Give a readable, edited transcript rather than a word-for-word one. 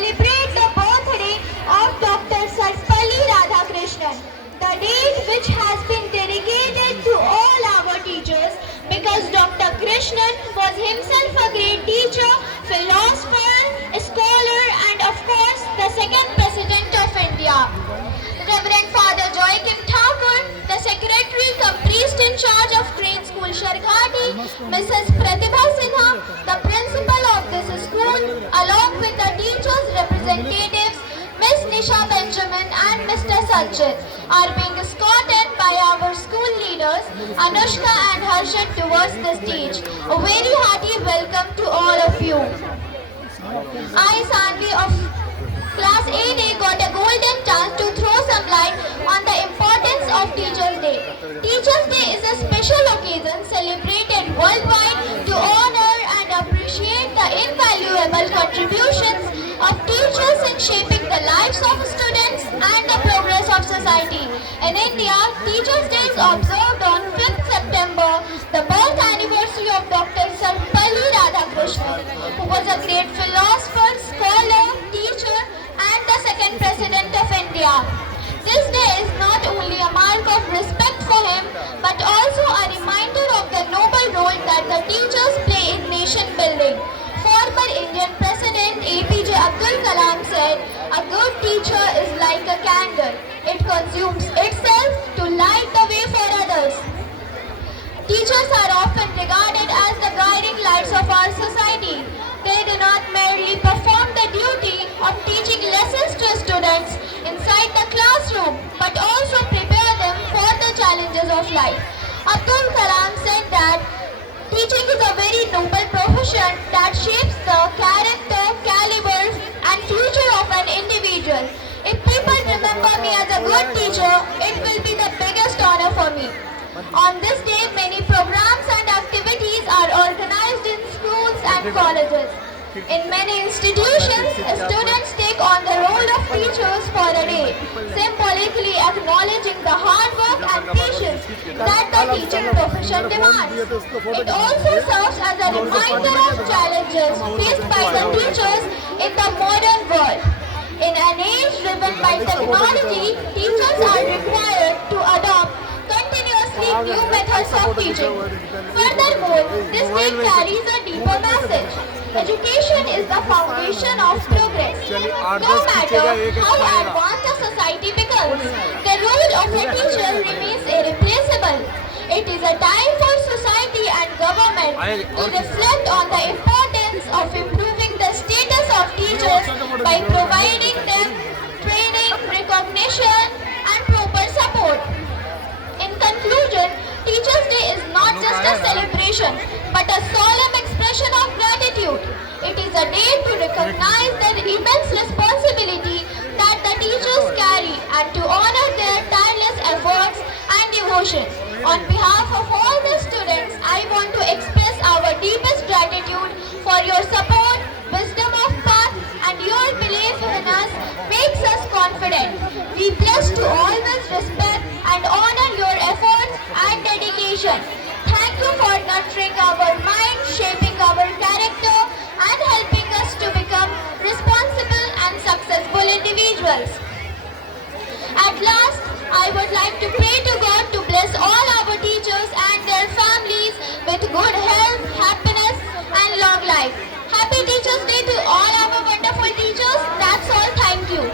celebrate the birthday of Dr. Sarvapalli Radhakrishnan, the date which has been dedicated to all our teachers because Dr. Krishnan was himself a great teacher, philosopher, scholar and of course the second president of India. Reverend Father Joachim Thakur, the secretary cum priest in charge of Crane School Sharghati, Mrs. Pratibha Sinha, the principal of this school, along with the teachers' representatives, Miss Nisha Benjamin and Mr. Sachin, are being escorted by our school leaders, Anushka and Harshit, towards the stage. A very hearty welcome to all of you. I, Sanvi of Class 8A, got a golden chance to throw some light on the importance of Teachers' Day. Teachers' Day is a special occasion celebrated worldwide to honor and appreciate the invaluable contributions of teachers in shaping the lives of students and the progress of society. In India, Teachers' Day is observed on 5th September, the birth anniversary of Dr. Sarvapalli Radhakrishnan, who was a great philosopher, scholar, teacher, and the second president of India. This day is not only a mark of respect for him, but also a reminder of the noble role that the teachers play in nation building. Former Indian President APJ Abdul Kalam said, "A good teacher is like a candle. It consumes itself to light the way for others." Teachers are often regarded as the guiding lights of our society. They do not merely perform the duty of teaching lessons to students inside the classroom, but also prepare them for the challenges of life. Abdul Kalam said that teaching is a very noble profession that shapes the character, caliber, and future of an individual. If people remember me as a good teacher, it will be the biggest honor for me. On this day, many programs and activities are organized in schools and colleges. In many institutions, students take on the role of teachers for a day, symbolically acknowledging the hard work and patience that the teaching profession demands. It also serves as a reminder of challenges faced by the teachers in the modern world. In an age driven by technology, teachers are required to adopt continuously new methods of teaching. Furthermore, this day carries a deeper message. Education is the foundation of progress. No matter how advanced a society becomes, the role of a teacher remains irreplaceable. It is a time for society and government to reflect on the importance of improving the status of teachers by providing them training, recognition, and proper support. In conclusion, Teachers' Day is not just a celebration, but a solemn expression of gratitude. It is a day to recognize the immense responsibility that the teachers carry and to honor their tireless efforts and devotion. On behalf of all the students, I want to express our deepest gratitude for your support, wisdom of path, and your belief in us makes us confident. We pledge to always respect and honor your efforts and dedication. Thank you for nurturing our mind, shaping our character, and helping us to become responsible and successful individuals. At last, I would like to pray to God to bless all our teachers and their families with good health, happiness, and long life. Happy Teachers' Day to all our wonderful teachers. That's all. Thank you.